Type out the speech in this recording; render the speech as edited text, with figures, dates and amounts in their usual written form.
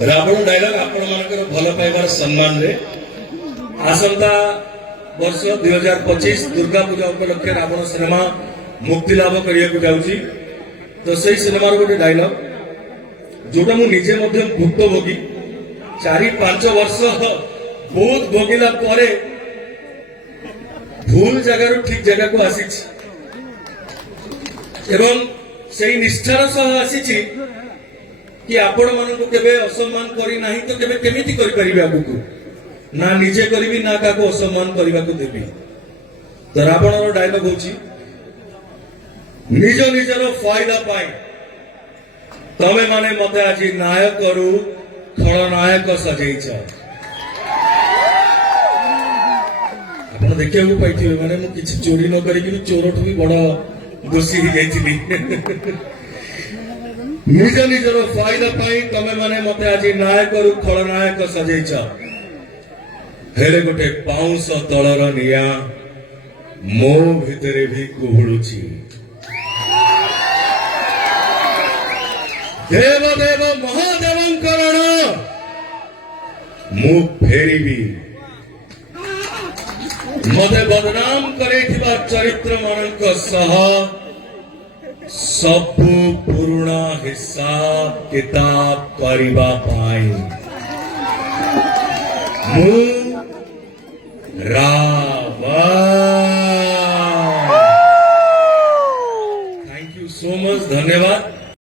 Ravan dialogue आपण मानकर भल पाइबार सम्मान रे आसंता वर्ष 2025 दुर्गा पूजा उपलक्षे रावण सिनेमा मुक्ति लाभ करने जाऊँगी। तो से सिनेमार गोटे डायलॉग जोटा मु निजे मध्य भुक्तभोगी 4-5 वर्ष बहुत भोगिला परे भूल जगार ठीक जगह को आसी एवं से निष्ठार सह आसी कि आपण मान केबे असम्मान करी नाही तो केबे केमिति करि परिबे आगु ना निजे करिबी ना काको असम्मान करबा को देबी। तो रावणर डायलॉग होची निज निजर फायदा पाई तमे माने मते आज नायक करू खलनायक सजेइछ। आपण देखिया को पाइथिबे माने मु किछि चोरी न करी कि चोरठु भी बड़ दोषी ही जाइथिबी। निज निजर फायदा पाई तमे माने मते आज नायक करू खलनायक सजेइछ। हेले गोटे पाउंस तलर निया मो भितरे भी कुहुळुची। देव देव महादेवंकरण मु फेरिबी मते बदनाम करेथिबा चरित्र मानक सह सब पुराना हिसाब किताब करबा पाई मु